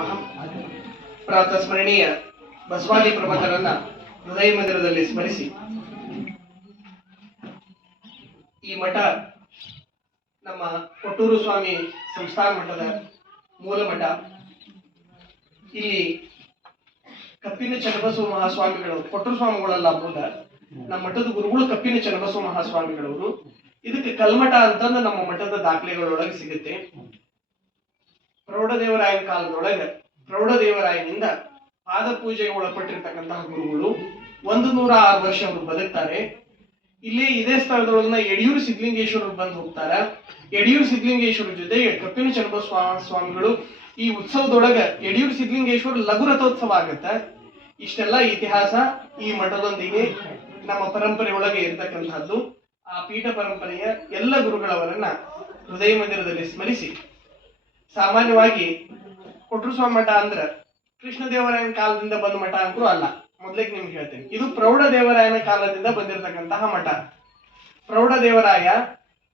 ನಮಃ. ಪ್ರಾತಃ ಸ್ಮರಣೀಯ ಬಸವಾದಿ ಪ್ರಬಂಧರನ್ನ ಹೃದಯ ಮಂದಿರದಲ್ಲಿ ಸ್ಮರಿಸಿ, ಈ ಮಠ ನಮ್ಮ ಕೊಟ್ಟೂರು ಸ್ವಾಮಿ ಸಂಸ್ಥಾನ ಮಠದ ಮೂಲ ಮಠ. ಇಲ್ಲಿ ಕಪ್ಪಿನ ಚನ್ನಬಸವ ಮಹಾಸ್ವಾಮಿಗಳು, ಕೊಟ್ಟೂರು ಸ್ವಾಮಿಗಳಲ್ಲ ಬೋಧ, ನಮ್ಮ ಮಠದ ಗುರುಗಳು ಕಪ್ಪಿನ ಚನ್ನಬಸವ ಮಹಾಸ್ವಾಮಿಗಳವರು. ಇದಕ್ಕೆ ಕಲ್ಮಠ ಅಂತಂದು ನಮ್ಮ ಮಠದ ದಾಖಲೆಗಳೊಳಗೆ ಸಿಗುತ್ತೆ. ಪ್ರೌಢದೇವರಾಯನ ಕಾಲದೊಳಗೆ ಪ್ರೌಢದೇವರಾಯನಿಂದ ಪಾದ ಪೂಜೆಗೆ ಒಳಪಟ್ಟಿರ್ತಕ್ಕಂತಹ ಗುರುಗಳು 106 ವರ್ಷ ಅವರು ಬದುಕ್ತಾರೆ. ಇಲ್ಲಿ ಇದೇ ಸ್ಥಳದೊಳಗಿನ ಯಡಿಯೂರು ಸಿದ್ಧಲಿಂಗೇಶ್ವರರು ಬಂದು ಹೋಗ್ತಾರ. ಯಡಿಯೂರು ಸಿದ್ಧಲಿಂಗೇಶ್ವರ ಜೊತೆಗೆ ಕಪ್ಪಿನ ಚನ್ನಬಸವ ಸ್ವಾಮಿಗಳು ಈ ಉತ್ಸವದೊಳಗೆ ಯಡಿಯೂರು ಸಿದ್ಧಲಿಂಗೇಶ್ವರ ಲಘು ರಥೋತ್ಸವ ಆಗತ್ತೆ. ಇಷ್ಟೆಲ್ಲ ಇತಿಹಾಸ ಈ ಮಠದೊಂದಿಗೆ ನಮ್ಮ ಪರಂಪರೆ ಒಳಗೆ ಇರ್ತಕ್ಕಂಥದ್ದು. ಆ ಪೀಠ ಪರಂಪರೆಯ ಎಲ್ಲ ಗುರುಗಳವರನ್ನ ಹೃದಯ ಮಂದಿರದಲ್ಲಿ ಸ್ಮರಿಸಿ, ಸಾಮಾನ್ಯವಾಗಿ ಕೊಟ್ಟೂರು ಸ್ವಾಮಿ ಮಠ ಅಂದ್ರ ಕೃಷ್ಣದೇವರಾಯನ ಕಾಲದಿಂದ ಬಂದ ಮಠ ಅಂತೂ ಅಲ್ಲ. ಮೊದ್ಲಿಗೆ ನಿಮ್ಗೆ ಹೇಳ್ತೇನೆ, ಇದು ಪ್ರೌಢದೇವರಾಯನ ಕಾಲದಿಂದ ಬಂದಿರತಕ್ಕಂತಹ ಮಠ. ಪ್ರೌಢದೇವರಾಯ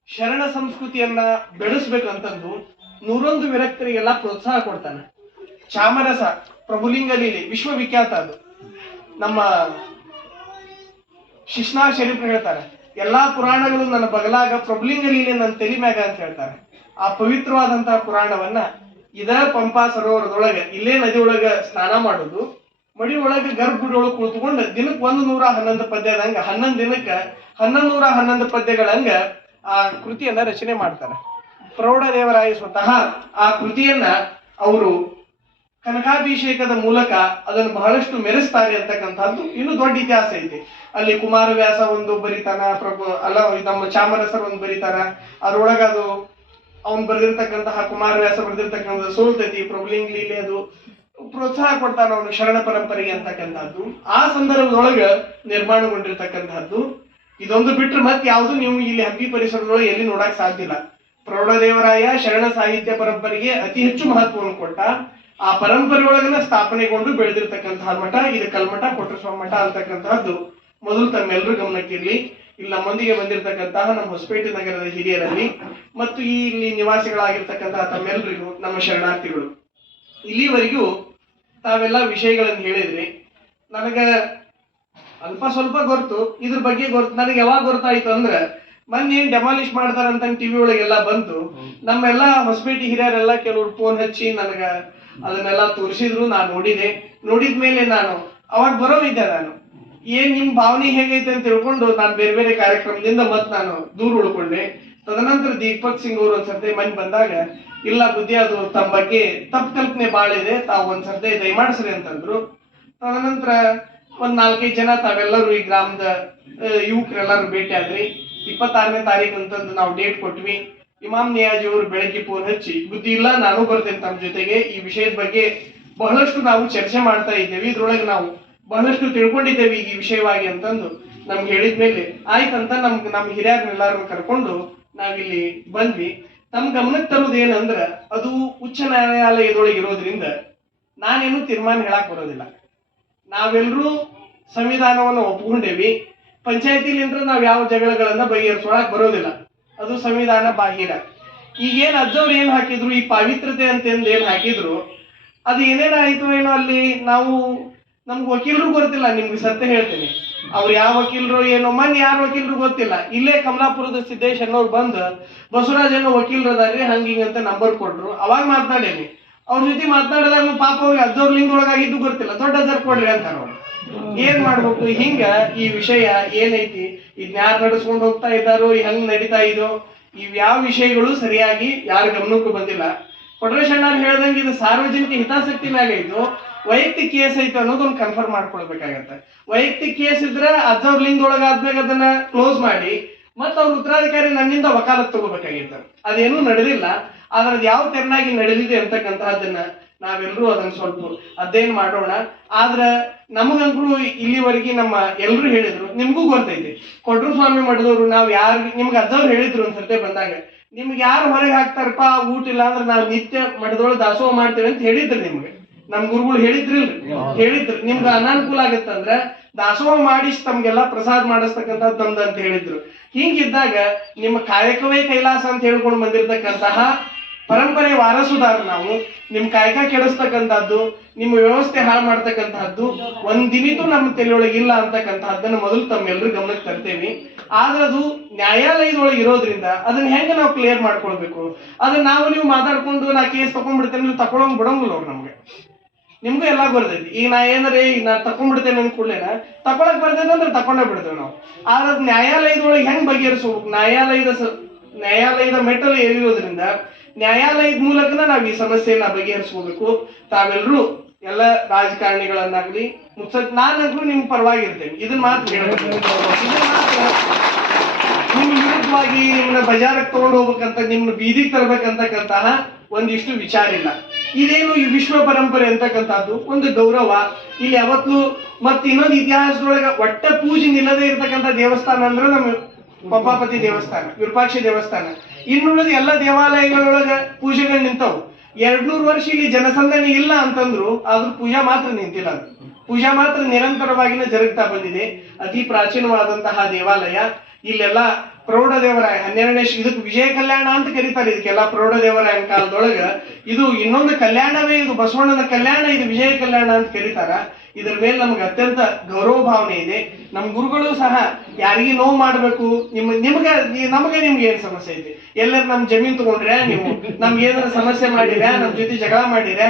ಶರಣ ಸಂಸ್ಕೃತಿಯನ್ನ ಬೆಳೆಸ್ಬೇಕಂತಂದು 101 ವಿರಕ್ತರಿಗೆಲ್ಲ ಪ್ರೋತ್ಸಾಹ ಕೊಡ್ತಾನೆ. ಚಾಮರಸ ಪ್ರಭುಲಿಂಗ ಲೀಲೆ ವಿಶ್ವವಿಖ್ಯಾತ. ಅದು ನಮ್ಮ ಶಿಶ್ನಾ ಶರೀಫ್ ಹೇಳ್ತಾರೆ, ಎಲ್ಲಾ ಪುರಾಣಗಳು ನನ್ನ ಬಗಲಾಗ, ಪ್ರಭುಲಿಂಗ ಲೀಲೆ ನನ್ನ ತಲೆ ಮ್ಯಾಗ ಅಂತ ಹೇಳ್ತಾರೆ. ಆ ಪವಿತ್ರವಾದಂತಹ ಪುರಾಣವನ್ನ ಇದ ಪಂಪಾ ಸರೋವರದೊಳಗೆ, ಇಲ್ಲೇ ನದಿ ಒಳಗ ಸ್ನಾನ ಮಾಡುದು, ಮಡಿ ಒಳಗೆ ಗರ್ಭಗುಡಿ ಒಳಗೆ ಕುಳಿತುಕೊಂಡು ದಿನಕ್ಕೆ 111 ಪದ್ಯದಂಗ 11 ದಿನಕ್ಕೆ 1111 ಪದ್ಯಗಳಂಗ ಆ ಕೃತಿಯನ್ನ ರಚನೆ ಮಾಡ್ತಾರೆ. ಪ್ರೌಢದೇವರಾಯ ಸ್ವತಃ ಆ ಕೃತಿಯನ್ನ ಅವರು ಕನಕಾಭಿಷೇಕದ ಮೂಲಕ ಅದನ್ನು ಬಹಳಷ್ಟು ಮೆರೆಸ್ತಾರೆ ಅಂತಕ್ಕಂಥದ್ದು ಇನ್ನು ದೊಡ್ಡ ಇತಿಹಾಸ ಐತಿ. ಅಲ್ಲಿ ಕುಮಾರವ್ಯಾಸ ಒಂದು ಬರಿತಾನ, ನಮ್ಮ ಚಾಮರಸರ್ ಒಂದು ಬರಿತಾರ. ಅದ್ರೊಳಗ ಅದು ಅವ್ನು ಬರೆದಿರ್ತಕ್ಕಂತಹ ಕುಮಾರವ್ಯಾಸ ಬರೆದಿರ್ತಕ್ಕಂಥ ಸೋಲ್ತೈತಿ. ಪ್ರಭುಲಿಂಗ ಲೀಲೆ ಅದು ಪ್ರೋತ್ಸಾಹ ಕೊಡ್ತಾನ ಅವನು ಶರಣ ಪರಂಪರೆಗೆ ಅಂತಕ್ಕಂಥದ್ದು. ಆ ಸಂದರ್ಭದೊಳಗೆ ನಿರ್ಮಾಣಗೊಂಡಿರ್ತಕ್ಕಂಥದ್ದು. ಇದೊಂದು ಬಿಟ್ರೆ ಮತ್ತೆ ಯಾವುದು ನೀವು ಇಲ್ಲಿ ಹಂಪಿ ಪರಿಸರದೊಳಗೆ ಎಲ್ಲಿ ನೋಡಕ್ ಸಾಧ್ಯ ಇಲ್ಲ. ಪ್ರೌಢದೇವರಾಯ ಶರಣ ಸಾಹಿತ್ಯ ಪರಂಪರೆಗೆ ಅತಿ ಹೆಚ್ಚು ಮಹತ್ವವನ್ನು ಕೊಟ್ಟ. ಆ ಪರಂಪರೆ ಒಳಗನ ಸ್ಥಾಪನೆಗೊಂಡು ಬೆಳೆದಿರ್ತಕ್ಕಂತಹ ಮಠ ಇದು ಕಲ್ಮಠ, ಕೊಟ್ಟೂರು ಸ್ವಾಮಿ ಮಠ ಅಂತಕ್ಕಂತಹದ್ದು ಮೊದಲು ತಮ್ಮೆಲ್ಲರೂ ಗಮನಕ್ಕಿರ್ಲಿ. ಇಲ್ಲಿ ನಮ್ಮೊಂದಿಗೆ ಬಂದಿರತಕ್ಕಂತಹ ನಮ್ಮ ಹೊಸಪೇಟೆ ನಗರದ ಹಿರಿಯರಲ್ಲಿ ಮತ್ತು ಇಲ್ಲಿ ನಿವಾಸಿಗಳಾಗಿರ್ತಕ್ಕಂತಹ ತಮ್ಮೆಲ್ಲರಿಗೂ ನಮ್ಮ ಶರಣಾರ್ಥಿಗಳು. ಇಲ್ಲಿವರೆಗೂ ತಾವೆಲ್ಲ ವಿಷಯಗಳನ್ನು ಹೇಳಿದ್ರಿ. ನನಗ ಅಲ್ಪ ಸ್ವಲ್ಪ ಗೊತ್ತು, ಇದ್ರ ಬಗ್ಗೆ ಗೊತ್ತು. ನನಗೆ ಯಾವಾಗ ಗೊತ್ತಾಯ್ತು ಅಂದ್ರೆ, ಮೊನ್ನೆ ಡೆಮಾಲಿಷ್ ಮಾಡ್ತಾರಂತ ಟಿವಿ ಒಳಗೆಲ್ಲ ಬಂತು. ನಮ್ಮೆಲ್ಲ ಹೊಸಪೇಟೆ ಹಿರಿಯರೆಲ್ಲ ಕೆಲವ್ರು ಫೋನ್ ಹಚ್ಚಿ ನನಗ ಅದನ್ನೆಲ್ಲ ತೋರಿಸಿದ್ರು. ನಾನು ನೋಡಿದ್ಮೇಲೆ ನಾನು ಅವಾಗ ಬರೋವಿದ್ದೆ. ನಾನು ಏನ್ ನಿಮ್ ಭಾವನೆ ಹೇಗೈತೆ ಅಂತ ತಿಳ್ಕೊಂಡು ನಾನು ಬೇರೆ ಬೇರೆ ಕಾರ್ಯಕ್ರಮದಿಂದ ಮತ್ ನಾನು ದೂರ ಉಳ್ಕೊಂಡೆ. ತದನಂತರ ದೀಪಕ್ ಸಿಂಗ್ ಅವರು ಒಂದ್ಸರ್ತಿ ಮನೆ ಬಂದಾಗ, ಇಲ್ಲ ಬುದ್ಧಿ ಅದು ತಮ್ಮ ಬಗ್ಗೆ ತಪ್ಪು ಕಲ್ಪನೆ ಬಾಳ ಇದೆ, ತಾವು ಒಂದ್ಸರ್ತಿ ದಯಮಾಡಿಸ್ರಿ ಅಂತಂದ್ರು. ತದನಂತರ ಒಂದ್ 4-5 ಜನ ತಾವೆಲ್ಲರೂ ಈ ಗ್ರಾಮದ ಯುವಕರೆಲ್ಲರೂ ಭೇಟಿ ಆದ್ರಿ. 26ನೇ ತಾರೀಕು ಅಂತಂದು ನಾವು ಡೇಟ್ ಕೊಟ್ವಿ. ಇಮಾಮ್ ನಿಯಾಜಿ ಅವರು ಬೆಳಗ್ಗೆ ಫೋನ್ ಹಚ್ಚಿ, ಬುದ್ಧಿ ಇಲ್ಲ ನಾನು ಬರ್ತೇನೆ ತಮ್ಮ ಜೊತೆಗೆ, ಈ ವಿಷಯದ ಬಗ್ಗೆ ಬಹಳಷ್ಟು ನಾವು ಚರ್ಚೆ ಮಾಡ್ತಾ ಇದ್ದೇವೆ, ಇದ್ರೊಳಗೆ ನಾವು ಬಹಳಷ್ಟು ತಿಳ್ಕೊಂಡಿದ್ದೇವೆ ಈ ವಿಷಯವಾಗಿ ಅಂತಂದು ನಮ್ಗೆ ಹೇಳಿದ್ಮೇಲೆ ಆಯ್ತಂತ ನಮ್ಮ ಹಿರಿಯರನ್ನೆಲ್ಲರೂ ಕರ್ಕೊಂಡು ನಾವಿಲ್ಲಿ ಬಂದ್ವಿ. ತಮ್ಮ ಗಮನಕ್ಕೆ ತರುವುದು ಏನಂದ್ರ, ಅದು ಉಚ್ಚ ನ್ಯಾಯಾಲಯದೊಳಗೆ ಇರೋದ್ರಿಂದ ನಾನೇನು ತೀರ್ಮಾನ ಹೇಳಕ್ ಬರೋದಿಲ್ಲ. ನಾವೆಲ್ಲರೂ ಸಂವಿಧಾನವನ್ನು ಒಪ್ಕೊಂಡೇವಿ. ಪಂಚಾಯತಿಲಿಂದ ನಾವ್ ಯಾವ ಜಗಳಗಳನ್ನ ಬಗೆಹರಿಸೋಳಕ್ ಬರೋದಿಲ್ಲ, ಅದು ಸಂವಿಧಾನ ಬಾಹಿರ. ಈಗೇನ್ ಅಜ್ಜವ್ರು ಏನ್ ಹಾಕಿದ್ರು, ಈ ಪಾವಿತ್ರತೆ ಅಂತಂದು ಏನ್ ಹಾಕಿದ್ರು, ಅದು ಏನೇನಾಯ್ತು ಏನೋ ಅಲ್ಲಿ. ನಮ್ಗೆ ವಕೀಲರು ಗೊತ್ತಿಲ್ಲ, ನಿಮ್ಗೆ ಸತ್ಯ ಹೇಳ್ತೀನಿ. ಅವ್ರು ಯಾವ ವಕೀಲರು ಏನೋ, ಮೊನ್ನೆ ಯಾರು ವಕೀಲರು ಗೊತ್ತಿಲ್ಲ. ಇಲ್ಲೇ ಕಮಲಾಪುರದ ಸಿದ್ದೇಶ್ ಅನ್ನೋರು ಬಂದು, ಬಸವರಾಜ್ ಅನ್ನೋ ವಕೀಲರು ಅದಾರಿ ಹಂಗಿಂಗಂತ ನಂಬರ್ ಕೊಟ್ರು. ಅವಾಗ ಮಾತನಾಡೇನಿ. ಅವ್ರ ಜೊತೆ ಮಾತನಾಡಿದಾಗ ಪಾಪ ಅವ್ರಿಗೆ ಅಜ್ಜವ್ರ ಲಿಂಗದೊಳಗಾಗಿದ್ದು ಗೊತ್ತಿಲ್ಲ, ದೊಡ್ಡ ಅಜ್ಜರ್ ಕೊಡ್ರಿ ಅಂತ ಅವ್ರು. ಏನ್ ಮಾಡ್ಬೇಕು? ಹಿಂಗ ಈ ವಿಷಯ ಏನೈತಿ, ಇದ್ ಯಾರು ನಡೆಸ್ಕೊಂಡು ಹೋಗ್ತಾ ಇದ್ದಾರೋ, ಹೆಂಗ್ ನಡೀತಾ ಇದೋ, ಇವ್ಯಾವ ವಿಷಯಗಳು ಸರಿಯಾಗಿ ಯಾರ ಗಮನಕ್ಕೂ ಬಂದಿಲ್ಲ. ಕೊಟ್ರೇಶಣ್ಣವ್ರು ಹೇಳ್ದಂಗೆ ಇದು ಸಾರ್ವಜನಿಕ ಹಿತಾಸಕ್ತಿ ಮ್ಯಾಗ ಇದ್ದು ವೈಯಕ್ತಿಕ ಕೇಸ್ ಐತೆ ಅನ್ನೋದೊಂದು ಕನ್ಫರ್ಮ್ ಮಾಡ್ಕೊಳ್ಬೇಕಾಗತ್ತೆ. ವೈಯಕ್ತಿಕ ಕೇಸ್ ಇದ್ರೆ ಅಜ್ಜವ್ರ ಲಿಂಗದೊಳಗಾದ್ಮೇಲೆ ಅದನ್ನ ಕ್ಲೋಸ್ ಮಾಡಿ ಮತ್ತ ಅವ್ರ ಉತ್ತರಾಧಿಕಾರಿ ನನ್ನಿಂದ ವಕಾಲತ್ ತಗೋಬೇಕಾಗಿತ್ತು. ಅದೇನೂ ನಡೆದಿಲ್ಲ. ಆದ್ರೆ ಅದು ಯಾವ ತೆರನಾಗಿ ನಡೆದಿದೆ ಅಂತಕ್ಕಂತಹದನ್ನ ನಾವೆಲ್ಲರೂ ಅದನ್ನ ಸ್ವಲ್ಪ ಅಧ್ಯಯನ ಮಾಡೋಣ. ಆದ್ರ ನಮಗಂತೂ ಇಲ್ಲಿವರೆಗೆ ನಮ್ಮ ಎಲ್ರು ಹೇಳಿದ್ರು, ನಿಮ್ಗೂ ಗೊತ್ತೈತಿ. ಕೊಟ್ಟೂರು ಸ್ವಾಮಿ ಮಠದವ್ರು ನಾವ್ ನಿಮ್ಗೆ ಅಜ್ಜವ್ರು ಹೇಳಿದ್ರು ಒಂದ್ಸರ್ತಿ ಬಂದಾಗ, ನಿಮ್ಗೆ ಯಾರು ಹೊರಗೆ ಹಾಕ್ತಾರಪ್ಪ ಊಟ ಇಲ್ಲ ಅಂದ್ರೆ ನಾವು ನಿತ್ಯ ಮಠದೊಳಗೆ ದಾಸೋಹ ಮಾಡ್ತೇವೆ ಅಂತ ಹೇಳಿದ್ರು. ನಿಮ್ಗೆ ನಮ್ ಗುರುಗಳು ಹೇಳಿದ್ರು. ನಿಮ್ಗೆ ಅನಾನುಕೂಲ ಆಗತ್ತಂದ್ರ ದಾಸೋಹ ಮಾಡಿಸಿ ತಮ್ಗೆಲ್ಲಾ ಪ್ರಸಾದ ಮಾಡಿಸ್ತಕ್ಕಂಥದ್ದು ನಮ್ದು ಅಂತ ಹೇಳಿದ್ರು. ಹಿಂಗಿದ್ದಾಗ ನಿಮ್ಮ ಕಾಯಕವೇ ಕೈಲಾಸ ಅಂತ ಹೇಳ್ಕೊಂಡು ಬಂದಿರತಕ್ಕಂತಹ ಪರಂಪರೆ ವಾರಸುದಾರ ನಾವು. ನಿಮ್ ಕಾಯಕ ಕೆಡಿಸ್ತಕ್ಕಂಥದ್ದು, ನಿಮ್ಮ ವ್ಯವಸ್ಥೆ ಹಾಳು ಮಾಡ್ತಕ್ಕಂತಹದ್ದು ಒಂದಿನಿತೂ ನಮ್ಮ ತಲೆಯೊಳಗೆ ಇಲ್ಲ ಅಂತಕ್ಕಂತಹದ್ದನ್ನ ಮೊದಲು ತಮ್ಮೆಲ್ಲರೂ ಗಮನಕ್ಕೆ ತರ್ತೇವಿ. ಆದ್ರೆ ಅದು ನ್ಯಾಯಾಲಯದೊಳಗೆ ಇರೋದ್ರಿಂದ ಅದನ್ನ ಹೆಂಗ ನಾವು ಕ್ಲಿಯರ್ ಮಾಡ್ಕೊಳ್ಬೇಕು? ಅದನ್ನ ನಾವು ನೀವು ಮಾತಾಡ್ಕೊಂಡು ನಾ ಕೇಸ್ ತಗೊಂಡ್ಬಿಡ್ತೇನೆ, ನೀವು ತಗೊಳಂಗ್ ಬಿಡಂಗಿಲ್ಲ ಅವ್ರು ನಮ್ಗೆ. ನಿಮ್ಗೂ ಎಲ್ಲ ಬರ್ತೈತಿ. ಈಗ ನಾ ಏನಾರೆ ಈಗ ನಾ ತಕೊಂಡ್ಬಿಡ್ತೇನೆ ಅಂದ ಕೂಡಲೇನ ತಕೊಳಕ್ ಬರ್ತೈತೆ ಅಂದ್ರೆ ತಕೊಂಡೇ ಬಿಡ್ತೇವೆ ನಾವು. ಆದ್ರೆ ಅದು ನ್ಯಾಯಾಲಯದೊಳಗೆ ಹೆಂಗ್ ಬಗೆಹರಿಸ್ಬೇಕು? ನ್ಯಾಯಾಲಯದ ಮೆಟ್ಟಲು ಏರಿರೋದ್ರಿಂದ ನ್ಯಾಯಾಲಯದ ಮೂಲಕನ ನಾವ್ ಈ ಸಮಸ್ಯೆಯನ್ನ ಬಗೆಹರಿಸ್ಕೋಬೇಕು. ತಾವೆಲ್ಲರೂ ಎಲ್ಲ ರಾಜಕಾರಣಿಗಳನ್ನಾಗ್ಲಿ ನಾನಂತೂ ನಿಮ್ ಪರವಾಗಿರ್ತೇನೆ. ಇದನ್ನ ಮಾತ್ರ ಹೇಳ್ತೀನಿ. ನಿಮ್ ವಿರುದ್ಧವಾಗಿ ನಿಮ್ನ ಬಜಾರಕ್ಕೆ ತಗೊಂಡು ಹೋಗ್ಬೇಕಂತ, ನಿಮ್ನ ಬೀದಿಗೆ ತರಬೇಕಂತಕ್ಕಂತಹ ಒಂದಿಷ್ಟು ವಿಚಾರ ಇಲ್ಲ. ಇದೇನು ಈ ವಿಶ್ವ ಪರಂಪರೆ ಅಂತಕ್ಕಂಥದ್ದು ಒಂದು ಗೌರವ. ಇಲ್ಲಿ ಯಾವತ್ತು ಮತ್ ಇನ್ನೊಂದು ಇತಿಹಾಸದೊಳಗ ಒಟ್ಟ ಪೂಜೆ ನಿಲ್ಲದೆ ಇರ್ತಕ್ಕಂಥ ದೇವಸ್ಥಾನ ಅಂದ್ರೆ ನಮ್ಮ ಪಂಪಾಪತಿ ದೇವಸ್ಥಾನ, ವಿರೂಪಾಕ್ಷ ದೇವಸ್ಥಾನ. ಇನ್ನುಳಿದ ಎಲ್ಲ ದೇವಾಲಯಗಳೊಳಗ ಪೂಜೆಗಳು ನಿಂತವು. 200 ವರ್ಷ ಇಲ್ಲಿ ಜನಸಂದಣಿ ಇಲ್ಲ ಅಂತಂದ್ರು, ಆದ್ರೂ ಪೂಜಾ ಮಾತ್ರ ನಿಂತಿಲ್ಲ. ಅದು ಪೂಜಾ ಮಾತ್ರ ನಿರಂತರವಾಗಿನ ಜರುಗ್ತಾ ಬಂದಿದೆ. ಅತಿ ಪ್ರಾಚೀನವಾದಂತಹ ದೇವಾಲಯ. ಇಲ್ಲೆಲ್ಲ ಪ್ರೌಢ ದೇವರಾಯ 12ನೇ ಇದಕ್ಕೆ ವಿಜಯ ಕಲ್ಯಾಣ ಅಂತ ಕರೀತಾರೆ. ಇದಕ್ಕೆಲ್ಲ ಪ್ರೌಢ ದೇವರಾಯನ ಕಾಲದೊಳಗ ಇದು ಇನ್ನೊಂದು ಕಲ್ಯಾಣವೇ, ಇದು ಬಸವಣ್ಣನ ಕಲ್ಯಾಣ, ಇದು ವಿಜಯ ಕಲ್ಯಾಣ ಅಂತ ಕರೀತಾರ. ಇದ್ರ ಮೇಲೆ ನಮ್ಗೆ ಅತ್ಯಂತ ಗೌರವ ಭಾವನೆ ಇದೆ. ನಮ್ ಗುರುಗಳು ಸಹ ಯಾರಿಗೂ ನೋವು ಮಾಡ್ಬೇಕು, ನಮಗೆ ನಿಮ್ಗೆ ಏನ್ ಸಮಸ್ಯೆ ಐತಿ? ಎಲ್ಲರೂ ನಮ್ ಜಮೀನ್ ತಗೊಂಡ್ರೆ, ನೀವು ನಮ್ಗೆ ಏನಾರ ಸಮಸ್ಯೆ ಮಾಡಿರ, ನಮ್ ಜೊತೆ ಜಗಳ ಮಾಡಿರ?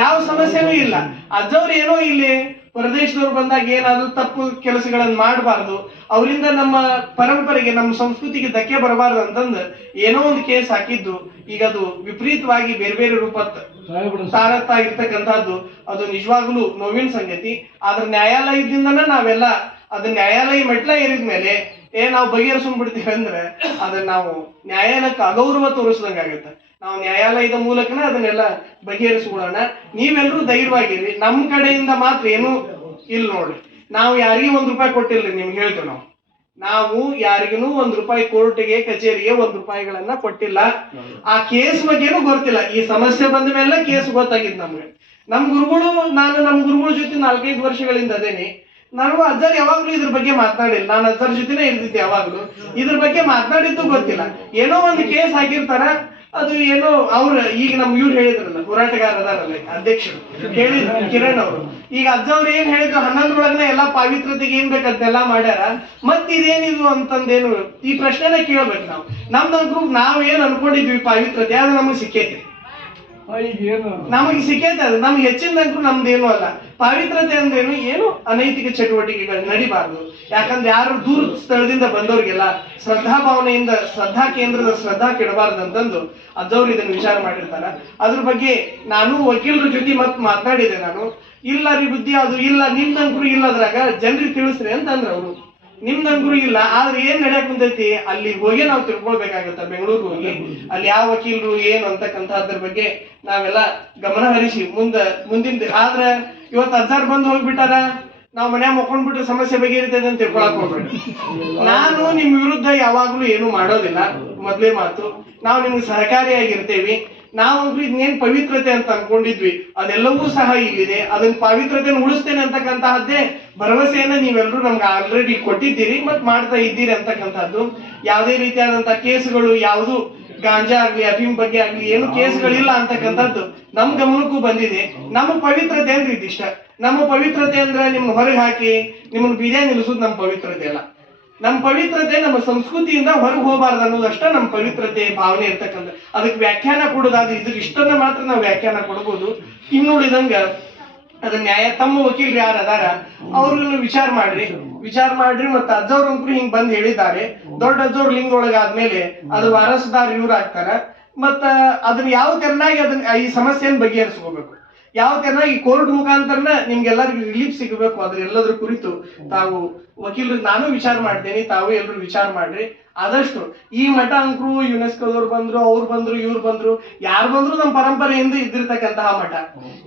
ಯಾವ ಸಮಸ್ಯೆನೂ ಇಲ್ಲ. ಅಜ್ಜವ್ರು ಏನೋ ಇಲ್ಲಿ ಪರದೇಶದವ್ರು ಬಂದಾಗ ಏನಾದ್ರು ತಪ್ಪು ಕೆಲಸಗಳನ್ನ ಮಾಡಬಾರ್ದು, ಅವರಿಂದ ನಮ್ಮ ಪರಂಪರೆಗೆ ನಮ್ಮ ಸಂಸ್ಕೃತಿಗೆ ಧಕ್ಕೆ ಬರಬಾರ್ದು ಅಂತಂದು ಏನೋ ಒಂದು ಕೇಸ್ ಹಾಕಿದ್ದು ಈಗ ಅದು ವಿಪರೀತವಾಗಿ ಬೇರೆ ಬೇರೆ ರೂಪ ಸಾರತ್ತಾ ಇರ್ತಕ್ಕಂಥದ್ದು ಅದು ನಿಜವಾಗ್ಲೂ ನೋವಿನ ಸಂಗತಿ. ಆದ್ರೆ ನ್ಯಾಯಾಲಯದಿಂದನ ನಾವೆಲ್ಲ ಅದನ್ನ ನ್ಯಾಯಾಲಯ ಮೆಟ್ಲ ಏರಿದ್ಮೇಲೆ ನಾವು ಬಗೆಹರಿಸ್ಕೊಂಡ್ಬಿಡ್ತೀವಿ ಅಂದ್ರೆ ಅದನ್ನ ನಾವು ನ್ಯಾಯಾಲಯಕ್ಕೆ ಅಗೌರವ ತೋರಿಸ್ದಂಗಾಗತ್ತೆ. ನಾವು ನ್ಯಾಯಾಲಯದ ಮೂಲಕನ ಅದನ್ನೆಲ್ಲ ಬಗೆಹರಿಸ್ಕೊಳ್ಳೋಣ. ನೀವೆಲ್ಲರೂ ಧೈರ್ಯವಾಗಿರಿ. ನಮ್ಮ ಕಡೆಯಿಂದ ಮಾತ್ರ ಏನು ಇಲ್ಲ ನೋಡ್ರಿ. ನಾವು ಯಾರಿಗೂ ₹1 ಕೊಟ್ಟಿಲ್ರಿ. ನಿಮ್ಗೆ ಹೇಳ್ತೇವೆ, ನಾವು ಯಾರಿಗೂ ₹1 ಕೋರ್ಟ್ಗೆ ಕಚೇರಿಗೆ ₹1 ಕೊಟ್ಟಿಲ್ಲ. ಆ ಕೇಸ್ ಬಗ್ಗೆನೂ ಗೊತ್ತಿಲ್ಲ. ಈ ಸಮಸ್ಯೆ ಬಂದ ಮೇಲೆ ಕೇಸ್ ಗೊತ್ತಾಗಿದ್ದು ನಮ್ಗೆ. ನಮ್ ಗುರುಗಳ ಜೊತೆ 4-5 ವರ್ಷಗಳಿಂದ ಅದೇನೆ. ನಾನು ಅಜ್ಜರ್ ಯಾವಾಗ್ಲೂ ಇದ್ರ ಬಗ್ಗೆ ಮಾತನಾಡಿಲ್ಲ. ನಾನು ಅಜ್ಜರ್ ಜೊತೆನೆ ಇರ್ತಿದ್ದೆ. ಯಾವಾಗ್ಲೂ ಇದ್ರ ಬಗ್ಗೆ ಮಾತನಾಡಿದ್ದು ಗೊತ್ತಿಲ್ಲ. ಏನೋ ಒಂದು ಕೇಸ್ ಹಾಕಿರ್ತಾರ, ಅದು ಏನೋ ಅವ್ರ ಈಗ ಇವ್ರು ಹೇಳಿದ್ರಲ್ಲ, ಹೋರಾಟಗಾರ ಅದಾರಲ್ಲ ಅಧ್ಯಕ್ಷರು ಹೇಳಿದ್ರು, ಕಿರಣ್ ಅವರು. ಈಗ ಅಜ್ಜವ್ರು ಏನ್ ಹೇಳಿದ್ರು, 11 ಎಲ್ಲಾ ಪಾವಿತ್ರತೆಗೆ ಏನ್ ಬೇಕಂತೆಲ್ಲಾ ಮಾಡ್ಯಾರ. ಮತ್ ಇದೇನಿದು ಅಂತಂದೇನು ಈ ಪ್ರಶ್ನೆನ ಕೇಳ್ಬೇಕು ನಾವು. ನಮ್ದಂಕ್ರು ನಾವ್ ಏನ್ ಅನ್ಕೊಂಡಿದ್ವಿ ಪಾವಿತ್ರತೆ ಅದು ನಮಗ್ ಸಿಕ್ಕೈತಿ. ನಮಗೆ ಸಿಕ್ಕೈತೆ. ಅದು ನಮ್ಗೆ ಹೆಚ್ಚಿನದಂಕ್ರು ನಮ್ದೇನು ಅಲ್ಲ. ಪಾವಿತ್ರತೆ ಅಂದ್ರೇನು, ಏನು ಅನೈತಿಕ ಚಟುವಟಿಕೆಗಳು ನಡಿಬಾರ್ದು. ಯಾಕಂದ್ರೆ ಯಾರು ದೂರ ಸ್ಥಳದಿಂದ ಬಂದವ್ರಿಗೆಲ್ಲ ಶ್ರದ್ಧಾ ಭಾವನೆಯಿಂದ ಶ್ರದ್ಧಾ ಕೇಂದ್ರದ ಶ್ರದ್ಧಾ ಕೆಡಬಾರ್ದು ಅಂತಂದು ಅಜ್ಜವ್ರು ಇದನ್ನ ವಿಚಾರ ಮಾಡಿರ್ತಾರ. ಅದ್ರ ಬಗ್ಗೆ ನಾನು ವಕೀಲರ ಜೊತೆ ಮಾತನಾಡಿದೆ. ನಾನು ಇಲ್ಲ ರೀ ಬುದ್ಧಿ ಅದು ಇಲ್ಲ, ನಿಮ್ದಂಕ್ರು ಇಲ್ಲ ಅದ್ರಾಗ ಜನರಿಗೆ ತಿಳಿಸ್ರಿ ಅಂತಂದ್ರ ಅವರು. ನಿಮ್ದಂಗ್ರು ಇಲ್ಲ. ಆದ್ರೆ ಏನ್ ನಡೆಯಕ್ ಕುಂತೈತಿ ಅಲ್ಲಿ ಹೋಗಿ ನಾವು ತಿಳ್ಕೊಳ್ಬೇಕಾಗತ್ತ. ಬೆಂಗಳೂರಿಗೆ ಹೋಗಿ ಅಲ್ಲಿ ಯಾವ ವಕೀಲರು ಏನು ಅಂತಕ್ಕಂಥದ್ರ ಬಗ್ಗೆ ನಾವೆಲ್ಲ ಗಮನ ಹರಿಸಿ ಮುಂದಿನ ಆದ್ರೆ ಇವತ್ತು ಅಜ್ಜಾರ್ ಬಂದು ಹೋಗ್ಬಿಟ್ಟಾರ, ನಾವ್ ಮನ್ಯಾಗ ಮಕ್ಕೊಂಡ್ಬಿಟ್ರೆ ಸಮಸ್ಯೆ ಬಗೆಹರಿತದೆ ಅಂತ ತಿಳ್ಕೊಳಕ್ ಹೋಗ್ಬೇಡಿ. ನಾನು ನಿಮ್ ವಿರುದ್ಧ ಯಾವಾಗ್ಲೂ ಏನು ಮಾಡೋದಿಲ್ಲ. ಮೊದ್ಲೇ ಮಾತು, ನಾವು ನಿಮ್ಗೆ ಸಹಕಾರಿಯಾಗಿರ್ತೇವಿ. ನಾವಂದ್ರೂ ಇದನ್ನೇನ್ ಪವಿತ್ರತೆ ಅಂತ ಅನ್ಕೊಂಡಿದ್ವಿ ಅದೆಲ್ಲವೂ ಸಹ ಇಲ್ಲಿದೆ. ಅದನ್ನ ಪವಿತ್ರತೆಯನ್ನು ಉಳಿಸ್ತೇನೆ ಅಂತಕ್ಕಂತಹದ್ದೇ ಭರವಸೆಯನ್ನ ನೀವೆಲ್ಲರೂ ನಮ್ಗೆ ಆಲ್ರೆಡಿ ಕೊಟ್ಟಿದ್ದೀರಿ ಮತ್ ಮಾಡ್ತಾ ಇದ್ದೀರಿ ಅಂತಕ್ಕಂಥದ್ದು. ಯಾವುದೇ ರೀತಿಯಾದಂತಹ ಕೇಸ್ಗಳು ಯಾವುದು ಗಾಂಜಾ ಆಗ್ಲಿ ಅಫೀಮ್ ಬಗ್ಗೆ ಆಗ್ಲಿ ಏನು ಕೇಸ್ಗಳಿಲ್ಲ ಅಂತಕ್ಕಂಥದ್ದು ನಮ್ ಗಮನಕ್ಕೂ ಬಂದಿದೆ. ನಮ್ಮ ಪವಿತ್ರತೆ ಅಂದ್ರೆ ಇದಿಷ್ಟ. ನಮ್ಮ ಪವಿತ್ರತೆ ಅಂದ್ರೆ ನಿಮ್ನ ಹೊರಗೆ ಹಾಕಿ ನಿಮ್ಮನ್ನ ಬೀದಿಯ ನಿಲ್ಲಿಸೋದು ನಮ್ಮ ಪವಿತ್ರತೆ ಅಲ್ಲ. ನಮ್ಮ ಪವಿತ್ರತೆ ನಮ್ಮ ಸಂಸ್ಕೃತಿಯಿಂದ ಹೊರಗೆ ಹೋಗಬಾರ್ದು ಅನ್ನೋದಷ್ಟ ನಮ್ಮ ಪವಿತ್ರತೆ ಭಾವನೆ ಇರ್ತಕ್ಕಂಥ. ಅದಕ್ಕೆ ವ್ಯಾಖ್ಯಾನ ಕೊಡೋದಾದ್ರೆ ಇದ್ರ ಇಷ್ಟನ್ನ ಮಾತ್ರ ನಾವು ವ್ಯಾಖ್ಯಾನ ಕೊಡ್ಬೋದು. ಇನ್ನುಳಿದಂಗ ಅದನ್ನ ತಮ್ಮ ವಕೀಲರು ಯಾರು ಅದಾರ ಅವ್ರನ್ನ ವಿಚಾರ ಮಾಡ್ರಿ. ಮತ್ತೆ ಅಜ್ಜವ್ರಂಕ್ರು ಹಿಂಗ್ ಬಂದ್ ಹೇಳಿದ್ದಾರೆ. ದೊಡ್ಡ ಅಜ್ಜವ್ರ ಲಿಂಗ ಒಳಗಾದ್ಮೇಲೆ ಅದು ವಾರಸುದಾರ ಇವ್ರು ಆಗ್ತಾರ. ಮತ್ತ ಅದನ್ನ ಯಾವ ತೆರನಾಗಿ ಅದನ್ನ ಈ ಸಮಸ್ಯೆಯನ್ನು ಬಗೆಹರಿಸ್ಕೋಬೇಕು, ಯಾವ ತೆರನಾಗಿ ಈ ಕೋರ್ಟ್ ಮುಖಾಂತರನ ನಿಮ್ಗೆಲ್ಲರಿಗೂ ರಿಲೀಫ್ ಸಿಗಬೇಕು, ಅದ್ರ ಎಲ್ಲದ್ರ ಕುರಿತು ತಾವು ವಕೀಲರು ನಾನು ವಿಚಾರ ಮಾಡ್ತೇನೆ, ತಾವು ಎಲ್ಲರೂ ವಿಚಾರ ಮಾಡ್ರಿ. ಆದಷ್ಟು ಈ ಮಠ ಅಂಕ್ರು ಯುನೆಸ್ಕೋದವ್ರು ಬಂದ್ರು, ಅವ್ರು ಬಂದ್ರು, ಇವ್ರು ಬಂದ್ರು, ಯಾರು ಬಂದ್ರು ನಮ್ಮ ಪರಂಪರೆಯಿಂದ ಇದ್ದಿರ್ತಕ್ಕಂತಹ ಮಠ.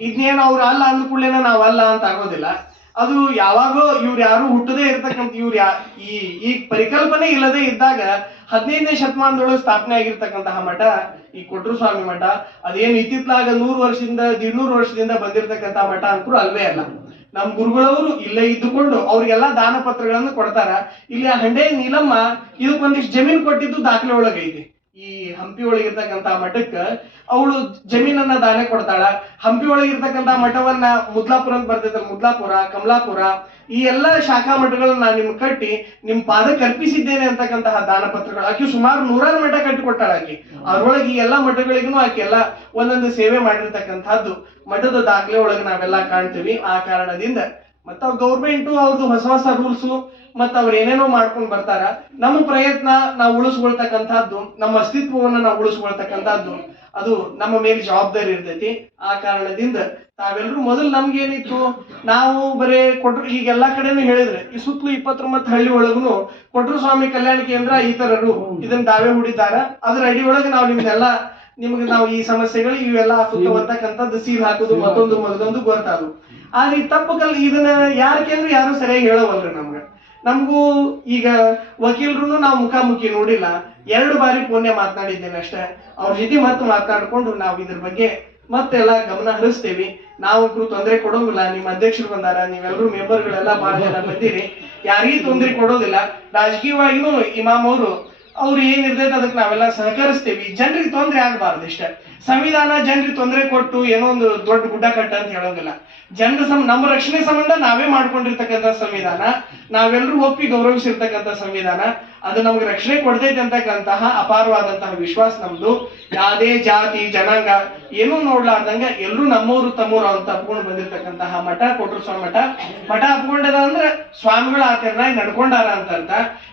ಇದನ್ನೇನು ಅವ್ರು ಅಲ್ಲ ಅಂದ್ಕೂಡ್ಲೇನ ನಾವ್ ಅಲ್ಲ ಅಂತ ಆಗೋದಿಲ್ಲ. ಅದು ಯಾವಾಗೋ ಇವ್ರು ಯಾರು ಹುಟ್ಟದೇ ಇರ್ತಕ್ಕಂಥ ಈ ಪರಿಕಲ್ಪನೆ ಇಲ್ಲದೆ ಇದ್ದಾಗ 15ನೇ ಶತಮಾನದೊಳಗೆ ಸ್ಥಾಪನೆ ಆಗಿರ್ತಕ್ಕಂತಹ ಮಠ ಈ ಕೊಟ್ರು ಸ್ವಾಮಿ ಮಠ. ಅದೇನು ಇತ್ತಿತ್ಲಾಗ 100 ವರ್ಷದಿಂದ 150 ವರ್ಷದಿಂದ ಬಂದಿರತಕ್ಕಂತಹ ಮಠ ಅಂಕರು ಅಲ್ವೇ ಅಲ್ಲ. ನಮ್ ಗುರುಗಳವರು ಇಲ್ಲೇ ಇದ್ದುಕೊಂಡು ಅವ್ರಿಗೆಲ್ಲಾ ದಾನ ಪತ್ರಗಳನ್ನು ಕೊಡ್ತಾರ. ಇಲ್ಲಿ ಹಂಡೆ ನೀಲಮ್ಮ ಇದಕ್ಕೊಂದಿಷ್ಟು ಜಮೀನ್ ಕೊಟ್ಟಿದ್ದು ದಾಖಲೆ ಒಳಗೈತಿ. ಈ ಹಂಪಿ ಒಳಗಿರ್ತಕ್ಕಂತ ಮಠಕ್ಕ ಅವಳು ಜಮೀನನ್ನ ದಾನ ಕೊಡ್ತಾಳ. ಹಂಪಿ ಒಳಗಿರ್ತಕ್ಕಂತ ಮಠವನ್ನ ಮುದ್ಲಾಪುರ ಅಂತ ಬರ್ತೈತಲ್ಲ, ಮುದ್ಲಾಪುರ, ಕಮಲಾಪುರ, ಈ ಎಲ್ಲಾ ಶಾಖಾ ಮಠಗಳನ್ನ ನಾನು ನಿಮ್ಗೆ ಕಟ್ಟಿ ನಿಮ್ ಪಾದಕ್ಕೆ ಅರ್ಪಿಸಿದ್ದೇನೆ ಅಂತಕ್ಕಂತಹ ದಾನ ಪತ್ರಗಳು. ಆಕೆ ಸುಮಾರು 100 ಮಠ ಕಟ್ಟಿ ಕೊಟ್ಟಾಳ ಆಕೆ. ಅದ್ರೊಳಗೆ ಈ ಎಲ್ಲಾ ಮಠಗಳಿಗೂ ಆಕೆ ಎಲ್ಲ ಒಂದೊಂದು ಸೇವೆ ಮಾಡಿರ್ತಕ್ಕಂಥದ್ದು ಮಠದ ದಾಖಲೆ ಒಳಗೆ ನಾವೆಲ್ಲ ಕಾಣ್ತೀವಿ. ಆ ಕಾರಣದಿಂದ ಮತ್ತ ಗೌರ್ಮೆಂಟ್ ಅವ್ರದ್ದು ಹೊಸ ಹೊಸ ರೂಲ್ಸ್ ಮತ್ತ ಅವ್ರು ಏನೇನೋ ಮಾಡ್ಕೊಂಡ್ ಬರ್ತಾರ. ನಮ್ಮ ಪ್ರಯತ್ನ ನಾವು ಉಳಿಸ್ಕೊಳ್ತಕ್ಕಂಥದ್ದು, ನಮ್ಮ ಅಸ್ತಿತ್ವವನ್ನ ನಾವು ಉಳಿಸ್ಕೊಳ್ತಕ್ಕಂಥದ್ದು ಅದು ನಮ್ಮ ಮೇಲೆ ಜವಾಬ್ದಾರಿ ಇರ್ತೈತಿ. ಆ ಕಾರಣದಿಂದ ತಾವೆಲ್ಲರೂ ಮೊದಲು ನಮ್ಗೇನಿತ್ತು, ನಾವು ಬರೇ ಕೊಟ್ರು ಈಗ ಎಲ್ಲಾ ಕಡೆನೂ ಹೇಳಿದ್ರೆ ಈ ಸುತ್ತಲೂ 29 ಹಳ್ಳಿ ಒಳಗುನು ಕೊಟ್ರು ಸ್ವಾಮಿ ಕಲ್ಯಾಣ ಕೇಂದ್ರ ಈ ತರರು ಇದನ್ನ ದಾವೆ ಹೂಡಿದಾರ. ಅದ್ರ ಅಡಿ ಒಳಗೆ ನಾವು ನಿಮ್ಗೆ ನಾವು ಈ ಸಮಸ್ಯೆಗಳು ಇವೆಲ್ಲ ಹಾಕುತ್ತಕ್ಕಂಥದ್ದು ಸೀಲ್ ಹಾಕುದು ಮತ್ತೊಂದು ಗೊತ್ತಾದ್ರು. ಆದ್ರೆ ಈ ತಪ್ಪು ಇದನ್ನ ಯಾರಕ್ಕೆ ಯಾರು ಸರಿಯಾಗಿ ಹೇಳವಲ್ರಿ. ನಮಗೂ ಈಗ ವಕೀಲರು ನಾವು ಮುಖಾಮುಖಿ ನೋಡಿಲ್ಲ, 2 ಬಾರಿ ಫೋನ್ಯ ಮಾತನಾಡಿದ್ದೇನೆ ಅಷ್ಟೇ. ಅವ್ರ ಜೊತೆ ಮತ್ತೆ ಮಾತನಾಡ್ಕೊಂಡು ನಾವು ಇದ್ರ ಬಗ್ಗೆ ಮತ್ತೆಲ್ಲ ಗಮನ ಹರಿಸ್ತೇವಿ. ನಾವು ತೊಂದರೆ ಕೊಡೋದಿಲ್ಲ. ನಿಮ್ಮ ಅಧ್ಯಕ್ಷರು ಬಂದಾರ, ನೀವೆಲ್ಲರೂ ಮೆಂಬರ್ಗಳೆಲ್ಲ ಬಹಳ ಜನ ಬಂದಿರಿ, ಯಾರಿಗೂ ತೊಂದರೆ ಕೊಡೋದಿಲ್ಲ. ರಾಜಕೀಯವಾಗಿನೂ ಇಮಾಮ್ ಅವ್ರು ಏನಿರ್ತೈತೆ ಅದಕ್ಕೆ ನಾವೆಲ್ಲ ಸಹಕರಿಸ್ತೇವಿ. ಜನರಿಗೆ ತೊಂದರೆ ಆಗ್ಬಾರ್ದು ಇಷ್ಟೇ. ಸಂವಿಧಾನ ಜನರಿಗೆ ತೊಂದರೆ ಕೊಟ್ಟು ಏನೋ ಒಂದು ದೊಡ್ಡ ಗುಡ್ಡ ಕಟ್ಟ ಅಂತ ಹೇಳೋದಿಲ್ಲ. ನಮ್ಮ ರಕ್ಷಣೆ ಸಂಬಂಧ ನಾವೇ ಮಾಡ್ಕೊಂಡಿರ್ತಕ್ಕಂಥ ಸಂವಿಧಾನ, ನಾವೆಲ್ಲರೂ ಒಪ್ಪಿ ಗೌರವಿಸಿರ್ತಕ್ಕಂಥ ಸಂವಿಧಾನ, ಅದು ನಮ್ಗೆ ರಕ್ಷಣೆ ಕೊಡ್ತೈತೆ ಅಂತಕ್ಕಂತಹ ಅಪಾರವಾದಂತಹ ವಿಶ್ವಾಸ ನಮ್ದು. ಯಾವುದೇ ಜಾತಿ ಜನಾಂಗ ಏನೂ ನೋಡ್ಲಾರ್ದಂಗ ಎಲ್ಲರೂ ನಮ್ಮವರು ತಮ್ಮವರು ಅಂತ ಅಪ್ಕೊಂಡು ಬಂದಿರ್ತಕ್ಕಂತಹ ಮಠ ಕೊಟ್ರು ಸ್ವಾಮಿ ಮಠ ಅಪ್ಕೊಂಡದ ಅಂದ್ರೆ ಸ್ವಾಮಿಗಳ ಆಚರಣೆ ನಡ್ಕೊಂಡಾರ ಅಂತ ಅರ್ಥ.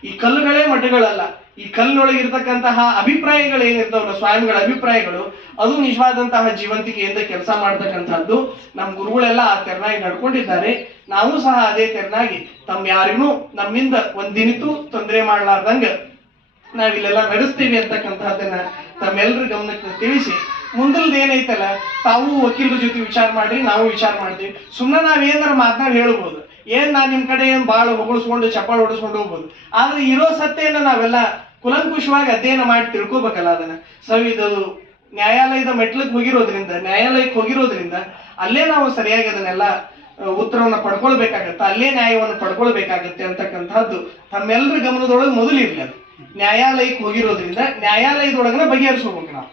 ಈ ಕಲ್ಲುಗಳೇ ಮಠಗಳಲ್ಲ. ಈ ಕಲ್ಲಿನೊಳಗೆ ಇರ್ತಕ್ಕಂತಹ ಅಭಿಪ್ರಾಯಗಳು ಏನಿರ್ತಾವಲ್ಲ, ಸ್ವಾಮಿಗಳ ಅಭಿಪ್ರಾಯಗಳು, ಅದು ನಿಜವಾದಂತಹ ಜೀವಂತಿಕೆಯಿಂದ ಕೆಲಸ ಮಾಡ್ತಕ್ಕಂಥದ್ದು. ನಮ್ಮ ಗುರುಗಳೆಲ್ಲ ಆ ತೆರನಾಗಿ ನಡ್ಕೊಂಡಿದ್ದಾರೆ. ನಾವು ಸಹ ಅದೇ ತೆರನಾಗಿ ಯಾರಿಗೂ ನಮ್ಮಿಂದ ಒಂದಿನಿತೂ ತೊಂದರೆ ಮಾಡ್ಲಾರ್ದಂಗ ನಾವಿಲ್ಲೆಲ್ಲ ನಡೆಸ್ತೀವಿ ಅಂತಕ್ಕಂತಹದನ್ನ ತಮ್ಮೆಲ್ಲರ ಗಮನಕ್ಕೆ ತಿಳಿಸಿ, ಮುಂದಲ್ದ ಏನೈತಲ್ಲ ತಾವು ವಕೀಲರ ಜೊತೆ ವಿಚಾರ ಮಾಡ್ರಿ, ನಾವು ವಿಚಾರ ಮಾಡ್ತೀವಿ. ಸುಮ್ಮನೆ ನಾವೇನಾರ ಮಾತನಾಡಿ ಹೇಳ್ಬೋದು, ನಾನ್ ನಿಮ್ ಕಡೆ ಬಾಳ ಹೊಗಳಿಸ್ಕೊಂಡು ಚಪ್ಪಾಳ ಹೊಡಿಸ್ಕೊಂಡು ಹೋಗ್ಬೋದು. ಆದ್ರೆ ಇರೋ ಸತ್ಯನ ನಾವೆಲ್ಲ ಕುಲಂಕುಷವಾಗಿ ಅಧ್ಯಯನ ಮಾಡಿ ತಿಳ್ಕೊಬೇಕಲ್ಲ. ಅದನ್ನ ಇದು ನ್ಯಾಯಾಲಯದ ನ್ಯಾಯಾಲಯಕ್ಕೆ ಹೋಗಿರೋದ್ರಿಂದ ಅಲ್ಲೇ ನಾವು ಸರಿಯಾಗಿ ಅದನ್ನೆಲ್ಲ ಉತ್ತರವನ್ನ ಪಡ್ಕೊಳ್ಬೇಕಾಗತ್ತೆ, ಅಲ್ಲೇ ನ್ಯಾಯವನ್ನು ಪಡ್ಕೊಳ್ಬೇಕಾಗತ್ತೆ ಅಂತಕ್ಕಂಥದ್ದು ತಮ್ಮೆಲ್ಲರ ಗಮನದೊಳಗೆ ಮೊದಲಿರ್ಲಿ. ಅದು ನ್ಯಾಯಾಲಯಕ್ಕೆ ಹೋಗಿರೋದ್ರಿಂದ ನ್ಯಾಯಾಲಯದೊಳಗನ ಬಗೆಹರಿಸ್ಕೋಬೇಕು ನಾವು.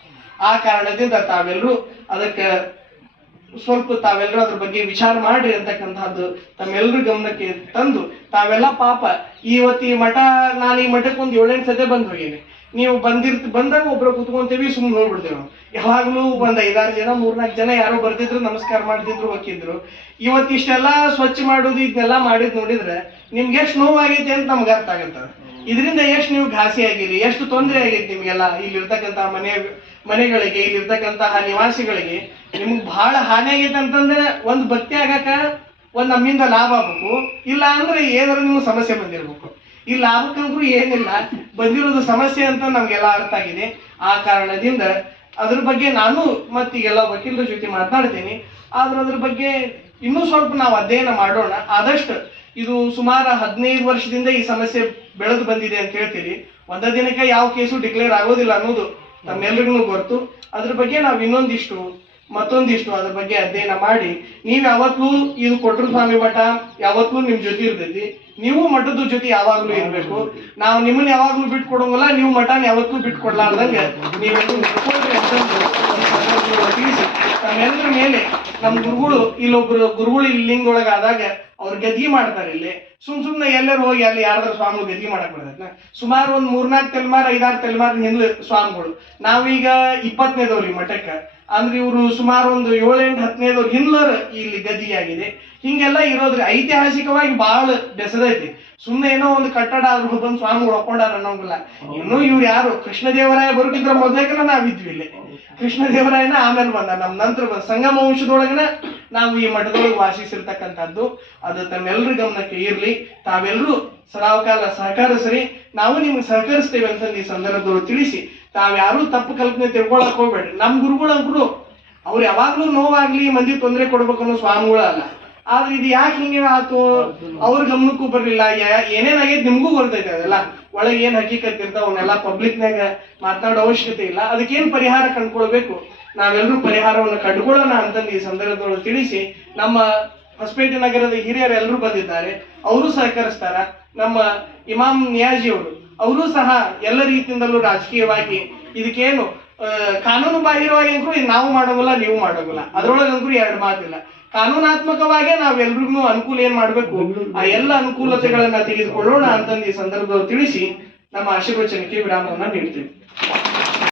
ಆ ಕಾರಣದಿಂದ ತಾವೆಲ್ಲರೂ ಅದಕ್ಕೆ ತಾವೆಲ್ಲರೂ ಅದ್ರ ಬಗ್ಗೆ ವಿಚಾರ ಮಾಡ್ರಿ ಅಂತಕ್ಕಂಥದ್ದು ತಮ್ಮೆಲ್ಲರ ಗಮನಕ್ಕೆ ತಂದು, ತಾವೆಲ್ಲ ಪಾಪ ಇವತ್ತು ಈ ಮಠ, ನಾನು ಈ ಮಠಕ್ಕೆ ಒಂದು 7-8 ಸತಿ ಬಂದು ಹೋಗೇನೆ. ನೀವು ಬಂದಾಗ ಒಬ್ರು ಕುತ್ಕೊಂತೇವಿ, ಸುಮ್ಮನೆ ನೋಡ್ಬಿಡ್ತೇವೆ ನಾವು. ಯಾವಾಗ್ಲೂ ಒಂದ್ 5-6 ಜನ 3-4 ಜನ ಯಾರೋ ಬರ್ತಿದ್ರು, ನಮಸ್ಕಾರ ಮಾಡ್ತಿದ್ರು, ಹೋಗಿದ್ರು. ಇವತ್ತು ಇಷ್ಟೆಲ್ಲ ಸ್ವಚ್ಛ ಮಾಡೋದು ಇದನ್ನೆಲ್ಲ ಮಾಡಿದ್ ನೋಡಿದ್ರೆ ನಿಮ್ಗೆ ಎಷ್ಟು ನೋವಾಗೈತೆ ಅಂತ ನಮ್ಗೆ ಅರ್ಥ ಆಗತ್ತದ. ಇದರಿಂದ ಎಷ್ಟು ನೀವು ಘಾಸಿ ಆಗಿರಿ, ಎಷ್ಟು ತೊಂದರೆ ಆಗೈತಿ ನಿಮ್ಗೆಲ್ಲ. ಇಲ್ಲಿರ್ತಕ್ಕಂತಹ ಮನೆಗಳಿಗೆ, ಇಲ್ಲಿರ್ತಕ್ಕಂತಹ ನಿವಾಸಿಗಳಿಗೆ ನಿಮ್ಗೆ ಬಹಳ ಹಾನಿ ಆಗೈತೆ ಅಂತಂದ್ರೆ ಒಂದು ಭಕ್ತಿ ಆಗಾಕ ನಮ್ಮಿಂದ ಲಾಭ ಆಗ್ಬೇಕು, ಇಲ್ಲ ಅಂದ್ರೆ ಏನಾದ್ರು ನಿಮ್ಗೆ ಸಮಸ್ಯೆ ಬಂದಿರ್ಬೇಕು. ಈ ಲಾಭಕ್ಕಂದ್ರೂ ಏನಿಲ್ಲ, ಬಂದಿರೋದು ಸಮಸ್ಯೆ ಅಂತ ನಮ್ಗೆಲ್ಲ ಅರ್ಥ ಆಗಿದೆ. ಆ ಕಾರಣದಿಂದ ಅದ್ರ ಬಗ್ಗೆ ನಾನು ಮತ್ತೀಗೆಲ್ಲ ವಕೀಲರ ಜೊತೆ ಮಾತನಾಡ್ತೀನಿ. ಆದ್ರೆ ಅದ್ರ ಬಗ್ಗೆ ಇನ್ನೂ ಸ್ವಲ್ಪ ನಾವು ಅಧ್ಯಯನ ಮಾಡೋಣ. ಆದಷ್ಟು ಇದು ಸುಮಾರು 15 ವರ್ಷದಿಂದ ಈ ಸಮಸ್ಯೆ ಬೆಳೆದು ಬಂದಿದೆ ಅಂತ ಹೇಳ್ತೀರಿ. ಒಂದ ದಿನಕ್ಕೆ ಯಾವ ಕೇಸು ಡಿಕ್ಲೇರ್ ಆಗೋದಿಲ್ಲ ಅನ್ನೋದು ತಮ್ಮೆಲ್ಲರಿಗೂ ಗೊತ್ತು. ಅದ್ರ ಬಗ್ಗೆ ನಾವು ಮತ್ತೊಂದಿಷ್ಟು ಅದ್ರ ಬಗ್ಗೆ ಅಧ್ಯಯನ ಮಾಡಿ, ನೀವ್ ಯಾವತ್ತೂ ಇದು ಕೊಟ್ರು ಸ್ವಾಮಿ ಮಠ ಯಾವತ್ತೂ ನಿಮ್ ಜೊತೆ ಇರ್ತೈತಿ. ನೀವು ಮಠದ ಜೊತೆ ಯಾವಾಗ್ಲೂ ಇರ್ಬೇಕು. ನಾವು ನಿಮ್ಮನ್ನ ಯಾವಾಗ್ಲೂ ಬಿಟ್ಕೊಡೋಂಗಲ್ಲ, ನೀವು ಮಠನ ಯಾವತ್ತೂ ಬಿಟ್ಕೊಡ್ಲಾರ್ದಂಗ ನೀವೆಲ್ಲರೂ ನಡ್ಕೊಳ್ರಿ ಅಂತ ತಿಳಿಸಿ, ತಮ್ಮೆಲ್ಲರ ಮೇಲೆ ನಮ್ಮ ಇಲ್ಲೊಬ್ರು ಗುರುಗಳು ಲಿಂಗದೊಳಗಾದಾಗ ಅವ್ರು ಗದ್ಗಿ ಮಾಡ್ತಾರೆ. ಇಲ್ಲಿ ಸುಮ್ನೆ ಎಲ್ಲರೂ ಹೋಗಿ ಅಲ್ಲಿ ಯಾರಾದ್ರೂ ಸ್ವಾಮಿಗಳು ಗದ್ಗಿ ಮಾಡಕ್ ಬರ್ತೈತೆ. ಸುಮಾರು ಒಂದ್ 3-4 ತಲೆಮಾರು 5-6 ತಲೆಮಾರು ಹಿಂದ್ಲ ಸ್ವಾಮಿಗಳು. ನಾವೀಗ 20ನೇದವ್ರಿ ಮಠಕ್ಕ, ಅಂದ್ರೆ ಇವರು ಸುಮಾರು ಒಂದು 7-8-10ನೇದವ್ರು ಹಿಂದ್ಲರು ಇಲ್ಲಿ ಗದ್ದಿಗೆ ಆಗಿದೆ. ಹಿಂಗೆಲ್ಲ ಇರೋದ್ರಿ ಐತಿಹಾಸಿಕವಾಗಿ ಬಹಳ ಬೆಸದೈತಿ. ಸುಮ್ಮನೆ ಏನೋ ಒಂದು ಕಟ್ಟಡ ಆದ್ರೂ ಬಂದು ಸ್ವಾಮಿಗಳು ಒಪ್ಕೊಂಡಾರ ಅನ್ನೋಂಗಿಲ್ಲ. ಇನ್ನೂ ಇವ್ರು ಯಾರು ಕೃಷ್ಣದೇವರಾಯ ಬರುತ್ತಿದ್ರ ಮೊದಲೇಕನ ನಾವಿದ್ವಿ ಇಲ್ಲಿ. ಕೃಷ್ಣದೇವರಾಯನ ಆಮೇಲೆ ಬಂದ, ನಮ್ ನಂತರ ಬಂದ ಸಂಗಮ ವಂಶದೊಳಗನ ನಾವು ಈ ಮಠದೊಳಗೆ ವಾಸಿಸಿರ್ತಕ್ಕಂಥದ್ದು. ಅದು ತಮ್ಮೆಲ್ಲರ ಗಮನಕ್ಕೆ ಇರ್ಲಿ. ತಾವೆಲ್ಲರೂ ಸದಾಕಾಲ ಸಹಕರಿಸ್ರಿ, ನಾವು ನಿಮ್ಗೆ ಸಹಕರಿಸ್ತೇವೆ ಅಂತ ಈ ಸಂದರ್ಭದೊಳಗೆ ತಿಳಿಸಿ, ತಾವ್ಯಾರು ತಪ್ಪು ಕಲ್ಪನೆ ತಿಳ್ಕೊಳಕ್ ಹೋಗ್ಬೇಡ್ರಿ. ನಮ್ ಗುರುಗಳಂಕರು ಅವ್ರು ಯಾವಾಗ್ಲೂ ನೋವಾಗ್ಲಿ, ಮಂದಿ ತೊಂದರೆ ಕೊಡ್ಬೇಕು ಅನ್ನೋ ಸ್ವಾಮಿಗಳ ಅಲ್ಲ. ಆದ್ರೆ ಇದು ಯಾಕೆ ಹಿಂಗೆ ಆತು ಅವ್ರ ಗಮನಕ್ಕೂ ಬರ್ಲಿಲ್ಲ. ಏನೇನಾಗೈತೆ ನಿಮ್ಗೂ ಗೊತ್ತೈತೆ. ಅದೆಲ್ಲ ಒಳಗೆ ಏನ್ ಹಕೀಕತ್ ಇರ್ತಾವ ಅವನ್ನೆಲ್ಲ ಪಬ್ಲಿಕ್ನಾಗ ಮಾತನಾಡೋ ಅವಶ್ಯಕತೆ ಇಲ್ಲ. ಅದಕ್ಕೇನ್ ಪರಿಹಾರ ಕಂಡ್ಕೊಳ್ಬೇಕು, ನಾವೆಲ್ಲರೂ ಪರಿಹಾರವನ್ನು ಕಂಡುಕೊಳ್ಳೋಣ ಅಂತಂದು ಈ ಸಂದರ್ಭದೊಳಗೆ ತಿಳಿಸಿ, ನಮ್ಮ ಹೊಸಪೇಟೆ ನಗರದ ಹಿರಿಯರು ಎಲ್ಲರೂ ಬಂದಿದ್ದಾರೆ, ಅವರು ಸಹಕರಿಸ್ತಾರ. ನಮ್ಮ ಇಮಾಮ್ ನಿಯಾಜಿ ಅವರು ಸಹ ಎಲ್ಲ ರೀತಿಯಿಂದಲೂ ರಾಜಕೀಯವಾಗಿ ಇದಕ್ಕೇನು ಕಾನೂನು ಬಾಹಿರವಾಗಂಕೂ ನಾವು ಮಾಡೋದಿಲ್ಲ, ನೀವು ಮಾಡೋದಿಲ್ಲ. ಅದ್ರೊಳಗಂಕೂ ಎರಡು ಮಾತಿಲ್ಲ. ಕಾನೂನಾತ್ಮಕವಾಗೇ ನಾವೆಲ್ರಿಗೂ ಅನುಕೂಲ ಏನ್ ಮಾಡ್ಬೇಕು, ಆ ಎಲ್ಲ ಅನುಕೂಲತೆಗಳನ್ನ ತೆಗೆದುಕೊಳ್ಳೋಣ ಅಂತಂದು ಈ ಸಂದರ್ಭದಲ್ಲಿ ತಿಳಿಸಿ ನಮ್ಮ ಆಶೀರ್ವಚನಕ್ಕೆ ವಿರಾಮವನ್ನ ನೀಡ್ತೀವಿ.